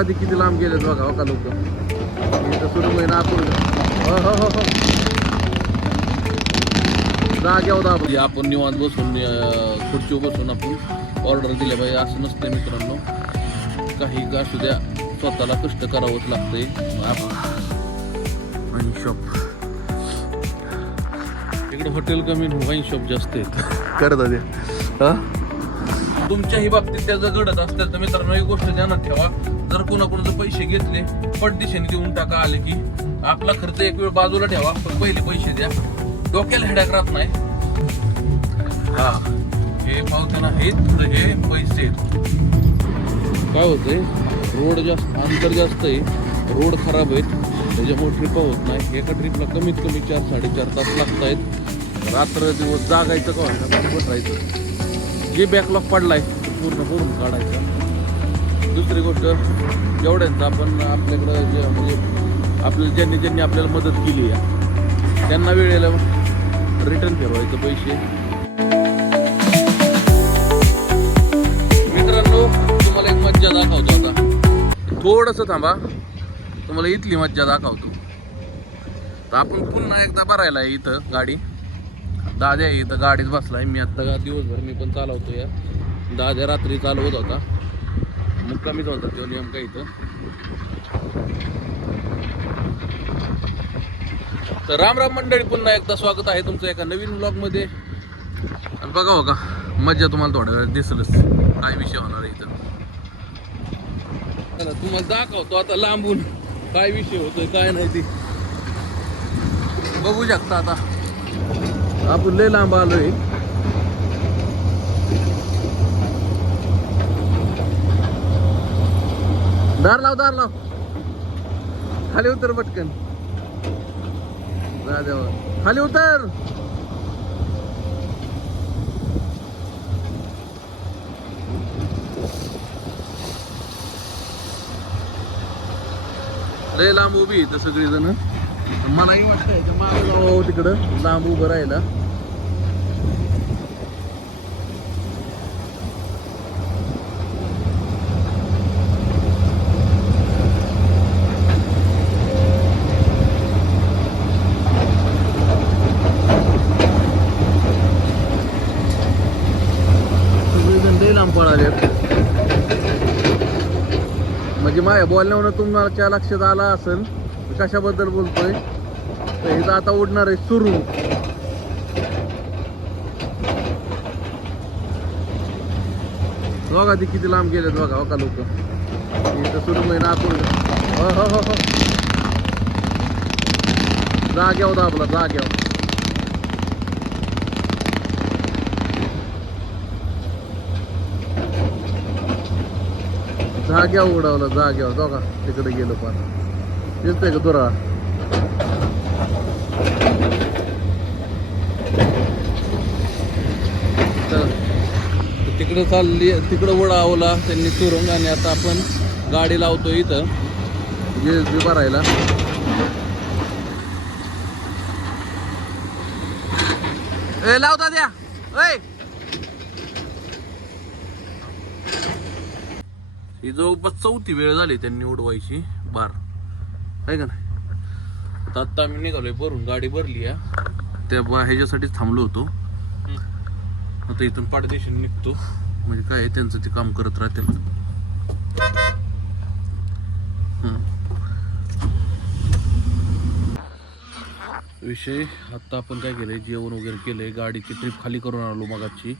आधी किती लांब गेलेत बघा हो का लोक. इथं सुरू होईना आपण जाग्यावर दाबली. आपण निवांत बसून खुर्चीवर बसून आपण ऑर्डर दिल्या पाहिजे असं नसतं मित्रांनो. काही का असू द्या स्वतःला कष्ट करावंच लागतंय. वाईन शॉप इकडे हॉटेल कमी वाईन शॉप जास्त आहेत करता ते. तुमच्याही बाबतीत त्या जर घडत असतील तर मित्रांनो एक गोष्ट ध्यानात ठेवा. जर कोणाकोणाचे पैसे घेतले पटदिशेने देऊन टाका. आले की आपला खर्च एक वेळ बाजूला ठेवा पण पहिले पैसे द्या. डोक्याला हेडाक राहत नाही. हा हे पावत्यानं आहेत हे पैसे काय होतंय. रोड जास्त अंतर जास्त आहे. रोड खराब आहेत त्याच्यामुळे ट्रिपा होत नाही. एका ट्रिपला कमीत कमी 4-4.5 तास लागत आहेत. रात्र दिवस जागायचं का व्हायचं बसायचं. जे बॅकलॉग पडलाय पूर्ण करून काढायचा. दुसरी गोष्ट जेवढ्यांचं आपण आपल्याकडं जे म्हणजे आपल्याला ज्यांनी आपल्याला मदत केली आहे त्यांना वेळेला रिटर्न फिरवायचं पैसे. मित्रांनो तुम्हाला एक मज्जा दाखवतो आता. थोडंसं थांबा तुम्हाला इथली मज्जा दाखवतो. तर आपण पुन्हा एकदा भरायला आहे इथं गाडी. दाद्या इथं गाडीत बसलाय. मी आत्ता दिवसभर मी पण चालवतो या. दाद्या रात्री चालवत होता मुक्कामीच होता तो नेमका इथं. तर राम राम मंडळी पुन्हा एकदा स्वागत आहे तुमचं एका नवीन व्लॉगमध्ये. आणि बघा हो का मज्जा तुम्हाला थोड्या वेळ दिसलच काय विषय होणार आहे इथं. तुम्हाला दाखवतो आता लांबून काय विषय होतोय काय नाही ते बघू शकता. आता आपण लय लांब आलोय. दार लाव खाली उतर पटकन. खाली उतर. लय लांब उभी तर सगळी जण. मलाही वाटतं मागं जावं तिकडं लांब उभं राहिला. सगळेजण लय लांब पळाले. म्हणजे माझ्या बोलण्यावरून तुमच्या लक्षात आला असेल कशाबद्दल बोलतोय. तर इथं आता उडणार आहे सुरू. बघा ती किती लांब गेलेत बघा हो का लोक. इथं सुरू होईना आपण जाग्यावर दाबला जाग्यावर. जाग्यावर उडवलं जाग्यावर. बघा तिकडे गेलो पण दिसतंय का तुरा. तिकडं चालली तिकडं उडावला त्यांनी सुरुंग. आणि आता आपण गाडी लावतो इथं USB भरायला. लावता द्या. ही जवळपास 4थी वेळ झाली त्यांनी उडवायची बार आहे का नाही. आता आम्ही निघालोय भरून. गाडी भरली या त्या ह्याच्यासाठीच थांबलो होतो. आता इथून पाठदेशीने निघतो. म्हणजे काय त्यांचं ते काम करत राहतील. विषय आता आपण काय केलंय जेवण वगैरे केलंय. गाडीची ट्रिप खाली करून आलो मगाची.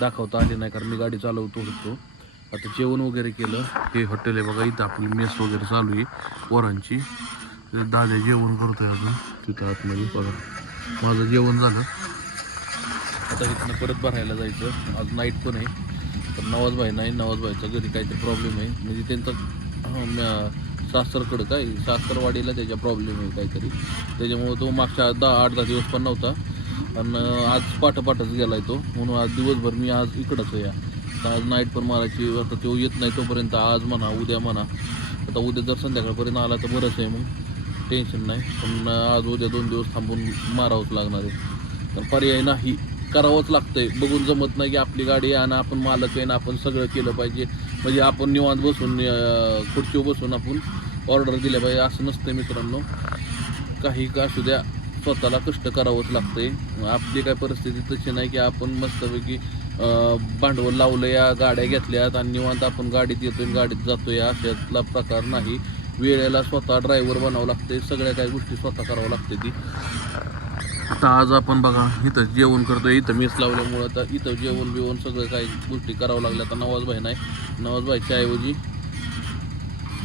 दाखवता आली नाही कारण मी गाडी चालवतो होतो. आता जेवण वगैरे केलं. हे हॉटेल आहे बघा. इथं आपली मेस वगैरे चालू आहे पोरांची. दादा जेवण करतोय अजून तिथं आतमध्ये बघा. माझं जेवण झालं. आता इथनं परत भरायला जायचं. आज नाईट पण आहे. पण नवाजभाई नाही. नवाजभाईचा घरी काहीतरी प्रॉब्लेम आहे. म्हणजे त्यांचा सासरकडं काय सासरवाडीला त्याच्या प्रॉब्लेम आहे काहीतरी. त्याच्यामुळे तो मागच्या 8-10 दिवस पण नव्हता. आणि आज पाठच गेलाय तो. म्हणून आज दिवसभर मी आज इकडंच आहे. आज नाईट पण मारायची. आता तो येत नाही तोपर्यंत आज म्हणा उद्या म्हणा. आता उद्या जर संध्याकाळपर्यंत आला तर बरंच आहे मग टेन्शन नाही. पण आज उद्या 2 दिवस थांबून मारावंच लागणार आहे. तर पर्याय नाही करावंच लागतंय. बघून जमत नाही की आपली गाडी आहे आणि आपण मालक आहे ना आपण सगळं केलं पाहिजे. म्हणजे आपण निवांत बसून खुर्चीवर बसून आपण ऑर्डर दिल्या पाहिजे असं नसतं मित्रांनो. काही का असू द्या स्वतःला कष्ट करावंच लागतंय. आपली काय परिस्थिती तशी नाही की आपण मस्तपैकी भांडवल लावलं या गाड्या घेतल्यात आणि निवांत आपण गाडीत येतोय गाडीत जातोय अशातला प्रकार नाही. वेळेला स्वतः ड्रायव्हर बनावं लागते. सगळ्या काही गोष्टी स्वतः करावं लागते ती. आता आज आपण बघा इथं जेवण करतोय. इथं मेस लावल्यामुळं आता इथं जेवण बिवण सगळं काही गोष्टी करावं लागल्या. आता नवाजभाई नाही, नवाजभाईच्या ऐवजी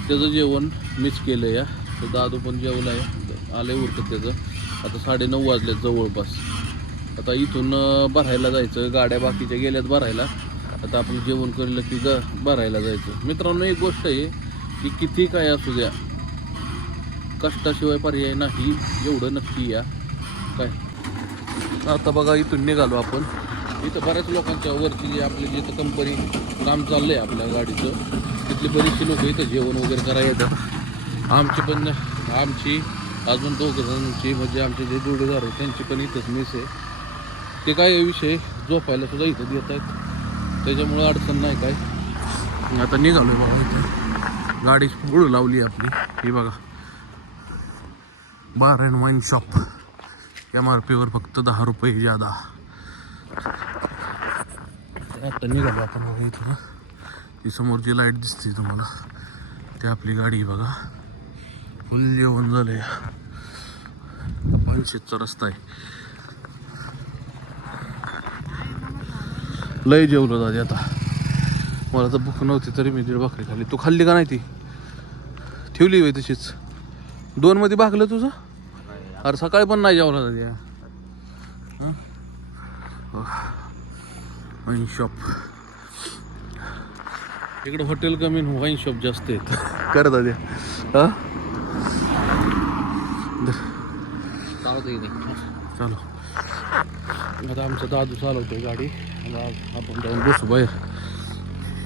त्याचं जेवण मिस केलं या. तर दादू पण जेवलं आहे, आले उरकत त्याचं. आता 9:30 वाजले जवळपास. आता इथून भरायला जायचं, गाड्या बाकीच्या गेल्यात भरायला. आता आपण जेवण केलं की भरायला जायचं. मित्रांनो एक गोष्ट आहे की किती काय असू द्या कष्टाशिवाय पर्याय नाही, एवढं नक्की या काय. आता बघा इथून निघालो आपण. इथं बऱ्याच लोकांच्या वरची जे आपली जिथं कंपनी काम चाललं आहे आपल्या गाडीचं, तिथली बरीचशी लोक इथं जेवण वगैरे करायला येतात. आमची अजून 2 जणांची म्हणजे आमचे जे जोडीदार आहेत त्यांची पण इथंच मेस आहे. ते काय विषय झोपायला सुद्धा इथं देत आहेत, त्याच्यामुळं अडचण नाही काय. आता निघालो बघा. इथं गाडी पुढं लावली आपली. ही बघा बार अँड वाईन शॉप. MRPवर फक्त 10 रुपये ज्यादा. आता निघालो आपण बघा. इथं ती समोर जी लाईट दिसते तुम्हाला ती आपली गाडी बघा. फुल जेवण झालंय. 500चा रस्ता आहे. लय जेवलो दादी. आता मला तर भूक नव्हती तरी मी 1.5 भाकरी खाल्ली. तू खाल्ली का नाही? ती ठेवली होय तशीच. 2 मध्ये भागलं तुझं? अरे सकाळी पण नाही जेवला दादी. वाईन शॉप इकडे हॉटेल कमी वाईन शॉप जास्त आहेत. कर दादी. चलो आता आमचा दादू चालवतोय गाडी. आपण जाऊन बसू बाहेर,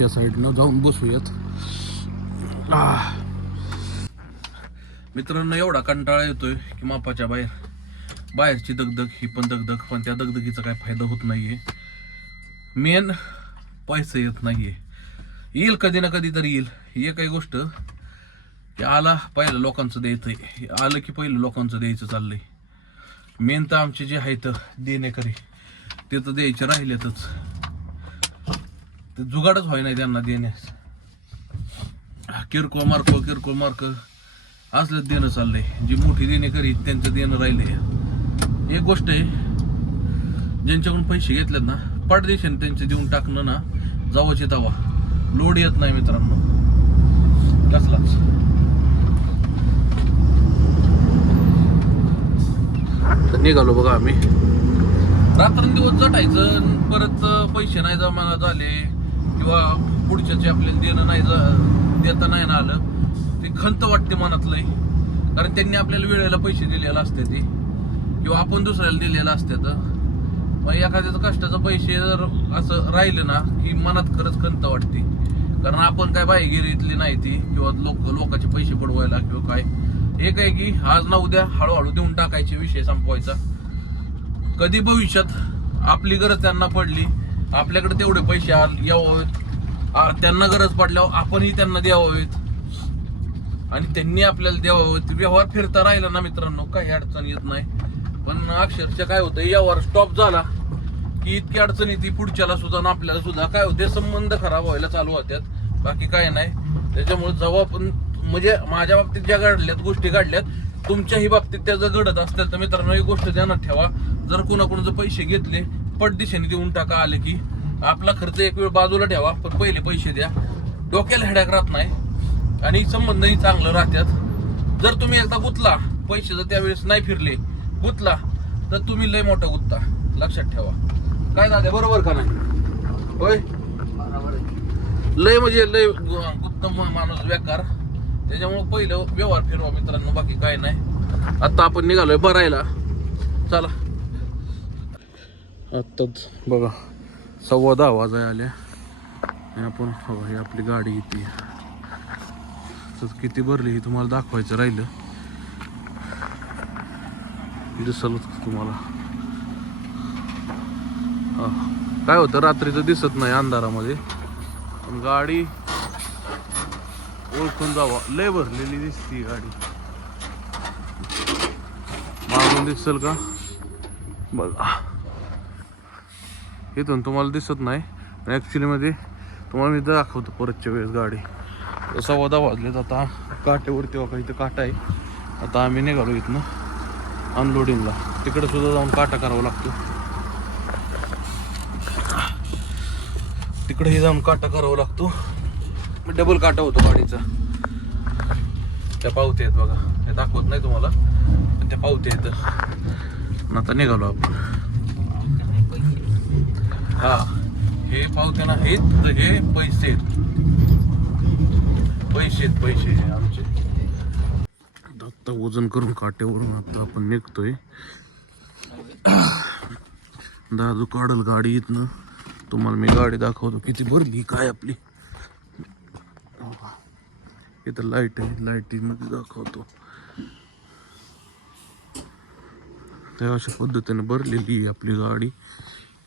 या साईडनं जाऊन बसूयात. मित्रांनो एवढा कंटाळा येतोय की मापाच्या बाहेरची दगदग ही पण दगदग, पण त्या दगदगीचा काय फायदा होत नाहीये. मेन पैसे येत नाहीये. येईल कधी ना कधी तरी येईल. हे काही गोष्ट की आला पहिलं लोकांचं द्यायचंय, आलं की पहिलं लोकांचं द्यायचं चाललंय. मेन तर आमचे जे आहेत देणेकरी ते तर द्यायचे राहिलेतच. ते जुगाडच व्हाय नाही त्यांना देण्यास. किरकोळ मार्क असलं देणं चाललंय. जी मोठी देणेकरी त्यांचं देणं राहिलंय. एक गोष्ट आहे, ज्यांच्याकडून पैसे घेतलेत ना पडदेशाने त्यांचे देऊन टाकणं ना जावंच तवा लोड येत नाही मित्रांनो कसलाच. निघालो बघा आम्ही. रात्रंदिवस जटायचं, परत पैसे नाही जमा झाले किंवा पुढच्याचे आपल्याला देणं नाही देता नाही ना आलं, ते खंत वाटते मनातलंय. कारण त्यांनी आपल्याला वेळेला पैसे दिलेले असते ते, किंवा आपण दुसऱ्याला दिलेलं असतात. मग एखाद्याचं कष्टाचं पैसे जर असं राहिलं ना की मनात खरंच खंत वाटते. कारण आपण काय बाहेगिरीतली नाही ती, किंवा लोकांचे पैसे पडवायला किंवा काय. एक आहे की आज ना उद्या हळूहळू देऊन टाकायचे, विषय संपवायचा. कधी भविष्यात आपली गरज त्यांना पडली, आपल्याकडे तेवढे पैसे यावेत, त्यांना गरज पडल्यावर आपणही त्यांना द्यावेत आणि त्यांनी आपल्याला द्यावेत. व्यवहार फिरता राहिला ना मित्रांनो काही अडचण येत नाही. पण अक्षरशः काय होतं, व्यवहार स्टॉप झाला की इतकी अडचण येते पुढच्याला सुद्धा आणि आपल्याला सुद्धा. काय होते, संबंध खराब व्हायला चालू होत्यात, बाकी काय नाही. त्याच्यामुळे जेव्हा पण म्हणजे माझ्या बाबतीत ज्या घडल्यात गोष्टी घडल्यात, तुमच्याही बाबतीत त्या जर घडत असतील तर मित्रांनो एक गोष्ट ध्यानात ठेवा. जर कोणाकोणाचे पैसे घेतले पटदिशेने देऊन टाका. आले की आपला खर्च एक वेळ बाजूला ठेवा, पण पहिले पैसे द्या. डोक्याला हेडाक राहत नाही आणि संबंधही चांगलं राहतात. जर तुम्ही एकदा गुतला, पैसे जर त्यावेळेस नाही फिरले, गुतला तर तुम्ही लय मोठा गुत्ता, लक्षात ठेवा. काय दादा बरोबर का नाही? होय लय म्हणजे लय गुत्त माणूस बेकार. त्याच्यामुळे पहिलं व्यवहार फिरवा मित्रांनो, बाकी काय नाही. आता आपण निघालोय भरायला, चला. आत्ताच बघा 10:15 वाजाय आल्या आणि आपण ही आपली गाडी येते. किती भरली हे तुम्हाला दाखवायचं राहिलं, दिसल तुम्हाला. काय होतं रात्रीचं दिसत नाही अंधारामध्ये, पण गाडी ओळखून जावा. लय भरलेली दिसती गाडी. मागून दिसल का बघा. इथून तुम्हाला दिसत नाही, ॲक्च्युली मध्ये तुम्हाला मी दाखवतो परतच्या वेळेस गाडी. 10:15 वाजलेत आता. काट्यावरती बघा, इथं काटा आहे. आता आम्ही निघालो इथनं अनलोडिंगला. तिकडे सुद्धा जाऊन काटा करावा लागतो. तिकडेही जाऊन काटा करावा लागतो. डबल काटा होतो गाडीचा. त्या पावत्या आहेत बघा, हे दाखवत नाही तुम्हाला, पण त्या पावत्या आहेत. आता निघालो आपण. हा, हे पावत्या नाहीत, तर हे पैसे आहेत. पैसे आमचे. आता वजन करून काट्यावरून आता आपण निघतोय. दादू काढल गाडी इथनं. तुम्हाला मी गाडी दाखवतो किती भरली काय आपली. इथं लाईट आहे, लाईटीमध्ये दाखवतो. त्या अशा पद्धतीने भरलेली आहे आपली गाडी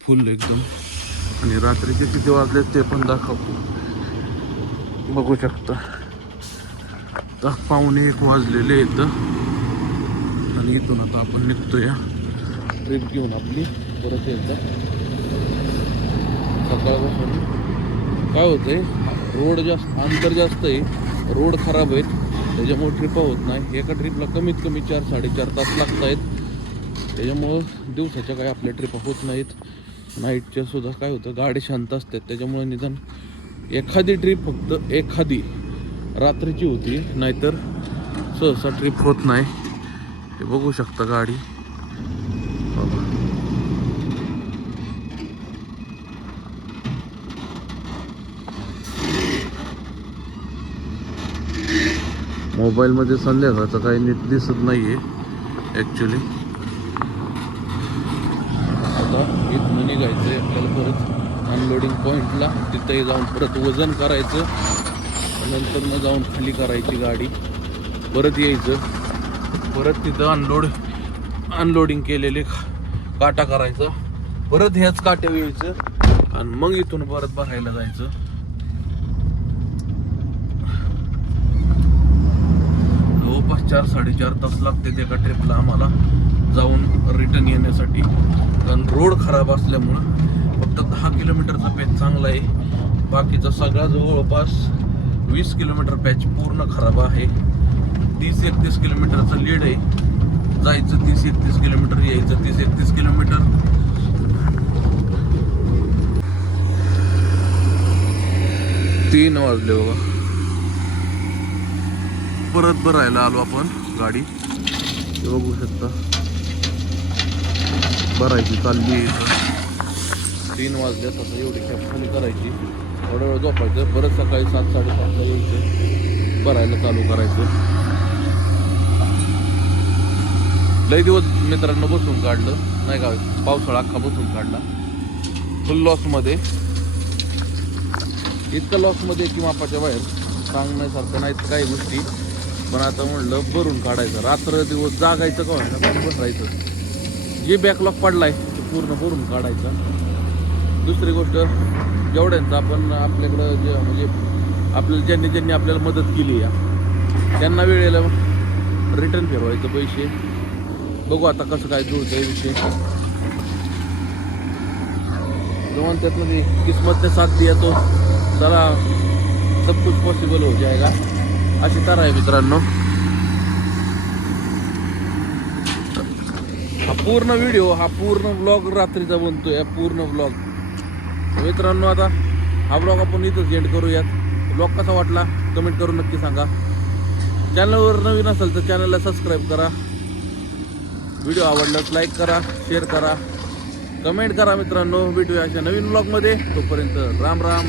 फुल एकदम. आणि रात्रीचे किती वाजले ते पण दाखवतो, बघू शकता. 1:45 वाजलेले इथं. आणि इथून आता आपण निघतोय ट्रिप घेऊन आपली परत एकदा. सकाळपासून काय होतंय, रोड जास्त, अंतर जास्त आहे, रोड खराब आहेत, त्याच्यामुळे ट्रिपा होत नाही. एका ट्रिपला कमीत कमी 4-4.5 तास लागत आहेत. त्याच्यामुळं दिवसाच्या काय आपल्या ट्रिपा होत नाहीत. नाईटच्या सुद्धा काय होतं, गाडी शांत असतात, त्याच्यामुळे निदान एखादी ट्रिप, फक्त एखादी रात्रीची होती, नाहीतर सहसा ट्रिप होत नाही. ते बघू शकता गाडी. मोबाईलमध्ये संध्याकाळचं काही नीट दिसत नाही आहे ॲक्च्युली. आता इथनं निघायचं आहे आपल्याला परत अनलोडिंग पॉईंटला. तिथंही जाऊन परत वजन करायचं, नंतर मग जाऊन खाली करायची गाडी, परत यायचं, परत तिथं अनलोडिंग केलेले काटा करायचं, परत ह्याच काट्या यायचं, आणि मग इथून परत भरायला जायचं. जवळपास 4-4.5 तास लागते एका ट्रिपला आम्हाला जाऊन रिटर्न येण्यासाठी. कारण रोड खराब असल्यामुळं फक्त 10 किलोमीटरचा पॅच चांगला आहे, बाकीचा सगळा जवळपास 20 किलोमीटर पॅच पूर्ण खराब आहे. 30-31 किलोमीटरचं लीड आहे. जायचं 30-31 किलोमीटर, यायचं 30-31 किलोमीटर. तीन वाजले बघा. परत भरायला आलो आपण गाडी, हे बघू शकता. भरायची चालली. 3 वाजले. आता एवढी कॅब खाली करायची, थोडा वेळ झोपायचं, परत सकाळी 7-7:30ला यायचं, भरायला चालू करायचं. लई दिवस मित्रांनो बसून काढलं नाही का, पावसाळा अख्खा बसून काढला फुल लॉसमध्ये. इतकं लॉसमध्ये की मापाच्या बाहेर सांगण्यासारखं नाहीत काही गोष्टी. पण आता म्हणलं भरून काढायचं, रात्र दिवस जागायचं का व्हायला, पण बसायचं. जे बॅकलॉग पडलाय ते पूर्ण भरून काढायचा. दुसरी गोष्ट, जेवढ्यांचं आपण आपल्याकडं जे म्हणजे आपल्याला ज्यांनी आपल्याला मदत केली आहे त्यांना वेळेला रिटर्न फिरवायचं पैसे. बघू आता कसं काय जुळतं विषय. जेव्हा त्यातमध्ये किस्मत ने साथ दिया तो चला सब कुछ पॉसिबल हो जाएगा, अशी तर आहे मित्रांनो. हा पूर्ण व्हिडिओ, हा पूर्ण व्लॉग रात्रीचा बनतोय, पूर्ण व्लॉग मित्रांनो. आता हा व्लॉग आपण इथंच एंड करूयात. व्लॉग कसा वाटला कमेंट करून नक्की सांगा. चॅनलवर नवीन असेल तर चॅनलला सबस्क्राईब करा. व्हिडिओ आवडल्यास लाईक करा, शेअर करा, कमेंट करा मित्रांनो. भेटूया अशा नवीन व्लॉगमध्ये. तोपर्यंत राम राम.